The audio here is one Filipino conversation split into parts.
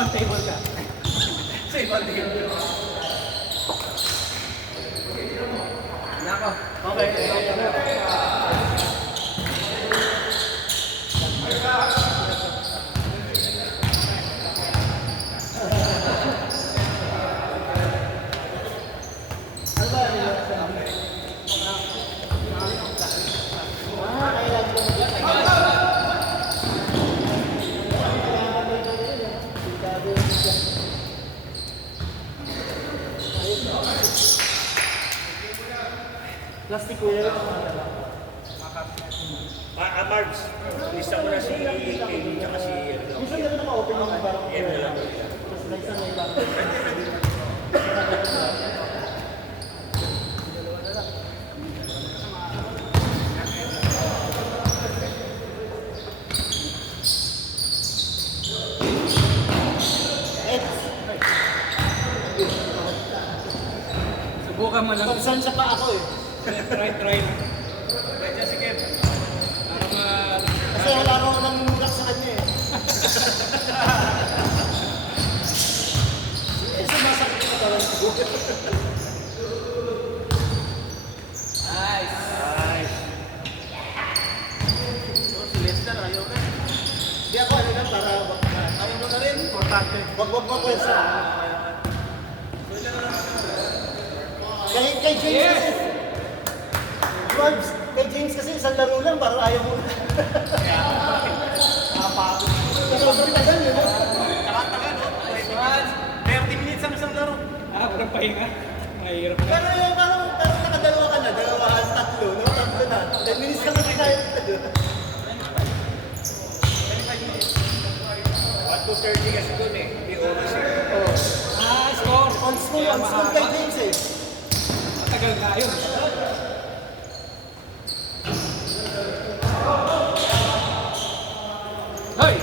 Ibang table ka. Sa ibang table. Nako. Okay. Plastic ko yun. Marbs, lista mo na si Kenny tsaka si... Minsan na naka-open yung parang... Yan na lang. Tapos na isang may bago. Subukan mo lang. Pagsan siya pa ako eh. Right. Medyo sige. Para Kasi wala ako nang mulak sa kanya eh. Eh, sumasakit ko talaga. Nice. Si Lester, ayaw ka. Hindi ako ano lang para... Ayaw mo na rin. Importante. Wag ko isa. Kay James Yes! kasi. Barbs, kay James kasi isang laro lang, parang ayaw mo. Napapagod. Sobrang tagal yun. Tagal, no? 30 minutes ang isang laro. Walang pahinga. Mahirap na. Pero yung parang nakadalawa ka na, dalawa, tatlo, no? Tatlo na. 10 minutes lang kasi tayo dito. 1 to 30 kasi doon eh. Hindi oras eh. Oh. Score. On school kay James eh. Matagal na yun. Hoy!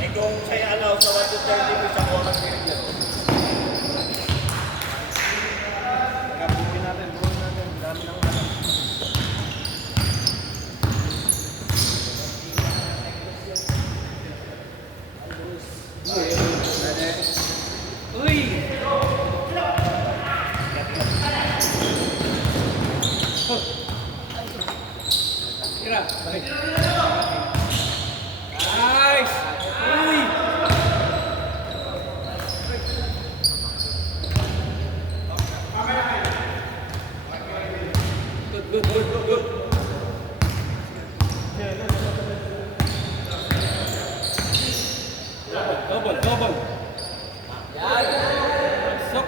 Eh kung sa'yo allow sa 1 to 30 mo sa oras na yun. Buhin natin. Dami ng alam. Uy! Tira, balik. Nice! Uy! Good. Double. Sok.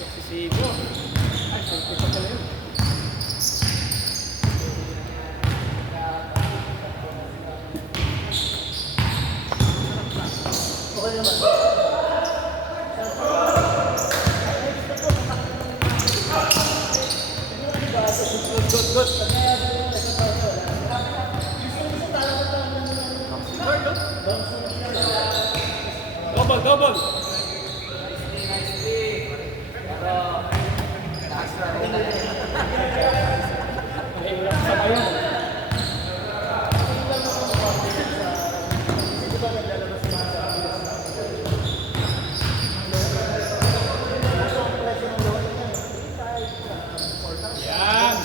Si Sigo. Ay, sakto pa pala yun. Okay naman. Double. Mahirap sa kayo. Yan.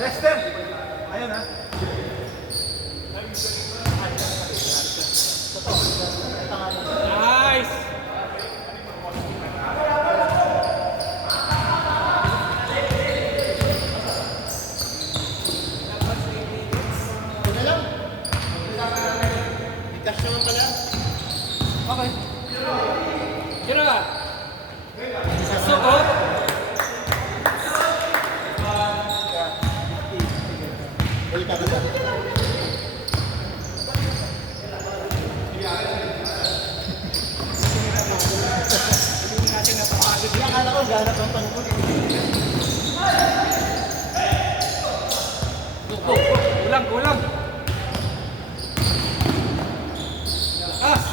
Lester! Ayun ha. Nice. Ito lang. Cash naman pala. Okay. Kira ka. Sukot. Balik ka ba? Hindi natin napapagod. Akala ko naghanap ng panahon. Kulang, kulang. Lakas.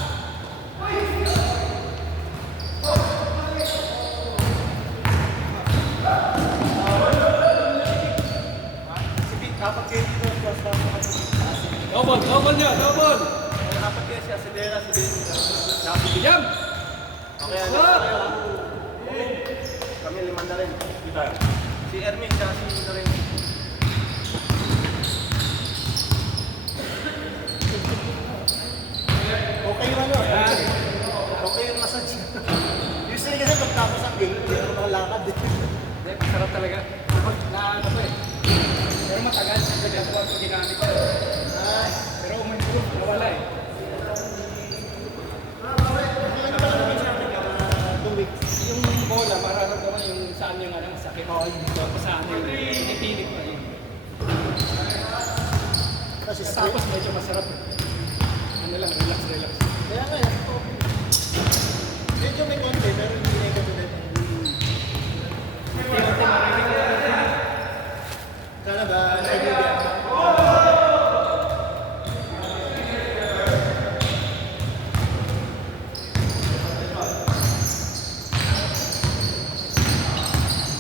Dapat kayo dito sa staff ng Double, double niya, double. dapat kayo si Asidera, si David. Jam. Okay, ano Stop. tayo? Kami lima na rin. Kita. Si Ermin, siya si Loren. Okay yung ano? Okay yung massage. Usually kasi pagtapos ang game, hindi ako makalakad eh. Hindi, masarap talaga. Na ano ko eh. Pero matagal, kasi ako ang ginamit ko. Pero umimprove, nawala eh. Ano pa lang naman sa akin, 2 weeks. Yung bola, mararamdaman yung saan yung ano, masakit. Oo, dito ako sa amin. Pinipilit pa yun. Kasi Tapos medyo masarap. Ano lang, relax, relax. kaya nga yan. Medyo may konti, pero hindi na ito ulit. Unti-unti marinig ko. Sana ba, kaibigan?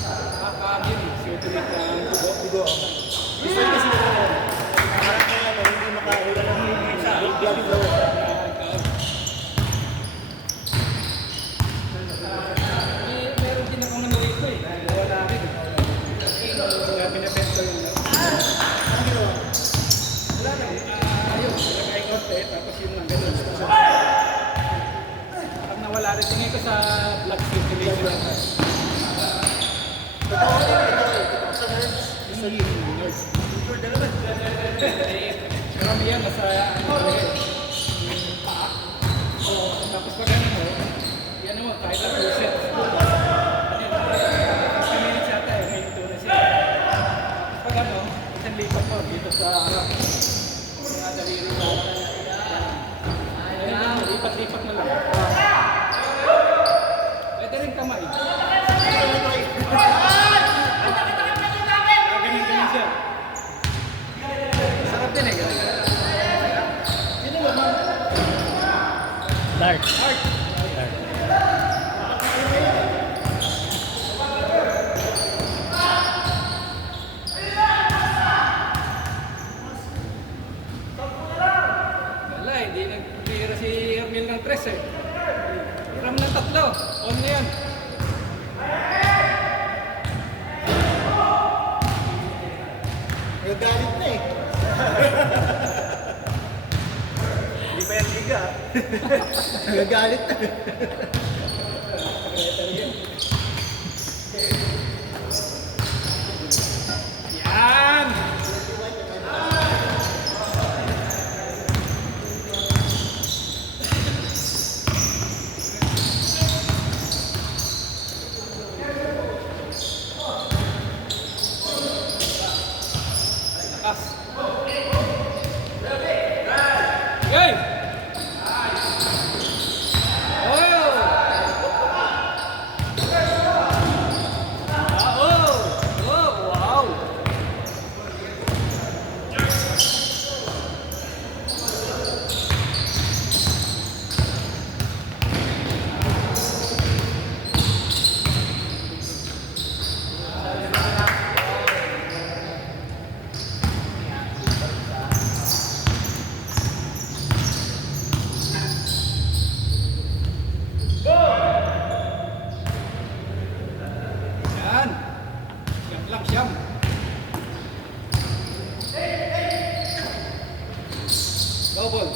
Nakakagin eh. Sinutulit ng tubo. Digo. Gusto niya kasi ito. Parang kaya ano, hindi makahula ng blood flow. Meron din akong nanulit ko eh. Wala rin. Kaya pinapento yung Ang ginawa? wala lang. Ayun, lagay korte. Tapos yun lang. Ganun. Pag nawala rin, tingin ko sa blood circulation. Totoo din, totoo eh. Totoo sa nerves. Yung nerves. Sure na naman. Marami yan, nasa ano talaga eh. Yung paa. Tapos pag ano mo, yan mo, kahit na 2 sets. Yan, 60 minutes yata eh, may ito na siya. Tapos pag ano, isang lipat mo dito sa harap. Mga daliri mo. Yan, lipat-lipat mo lang. Pwede rin kamay. Ganun-ganun siya. Sarap din eh, ganun. Sino ba man? Dark. Wala, hindi nagtira si Ermil ng 3 eh. Hiram ng 3. On na yan. Nagagalit na eh. Hindi pa yan liga. Nagagalit na. Yan! Lakas. Game! Oh! Oh, wow! Yan. Siyam lang, siyam. Double.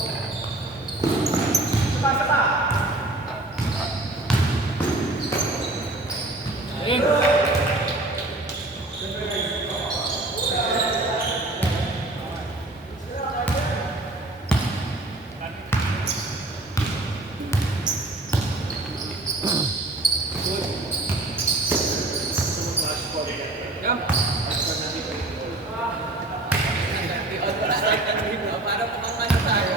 Ayun. Yum. Para makakano tayo.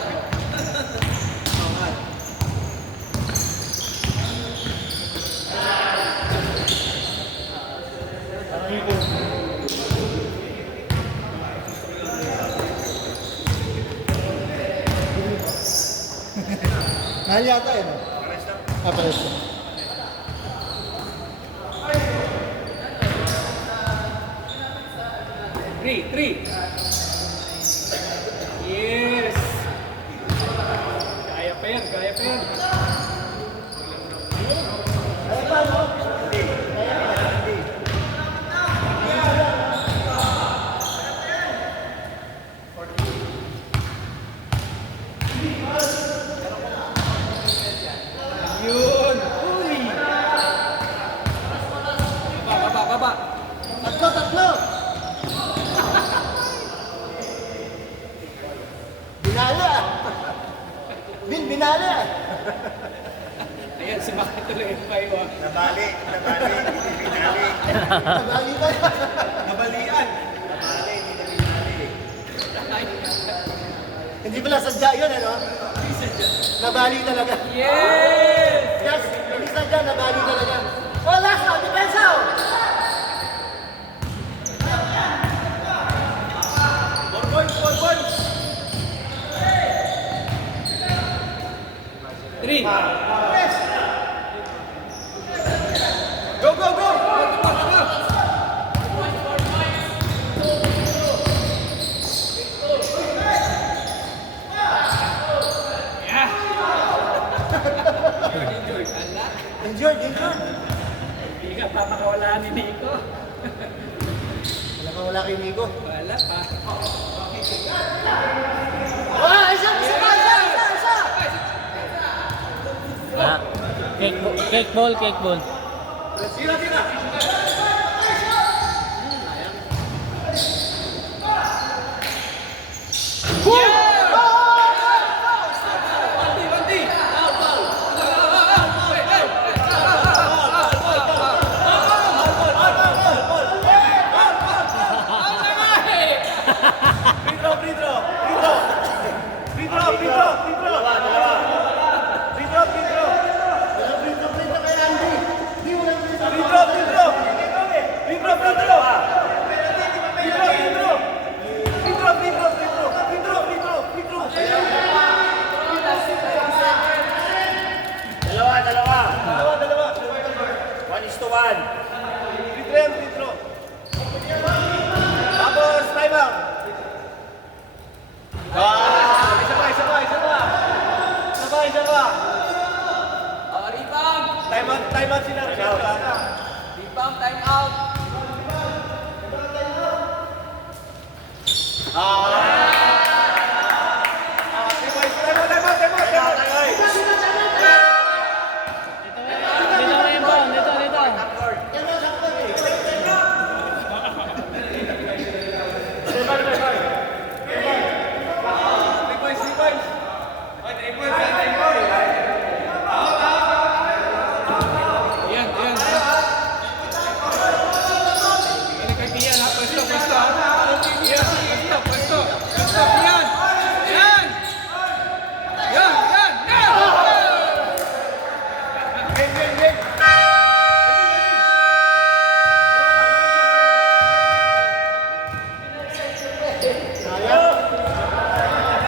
Mahal yata eh, no? Pares na. Pares na. Three. Yes. Kaya pa yan. Ay, paano? Hindi. Hindi. Yun. Uy. Baba. Tatlo! Binala! Binala! Ayan, si Maki tuloy yung payo. Nabali, hindi binali. Nabali ka na. Nabalian. Nabali, hindi na binali. Hindi pala sadya yun, ano? Nabali talaga. Yes! Yes, hindi sadya, nabali talaga. Oh, last na, depensa! Oh. Four points. Three. Yes! Go! Yeah. Injured! Hindi ka papakawalaan ni Nico. Wala kay Nico. Wala pa. Ah, isa! Ah, cake ball. Tira. Banti. Free throw. Dalawa. Free throw. Wala prito kay Andy. Hindi mo lang prito. Free throw. Dalawa. 1:1. Free throw. Tapos, time out. Isa pa. Rebound. Time out sila. Rebound, time out.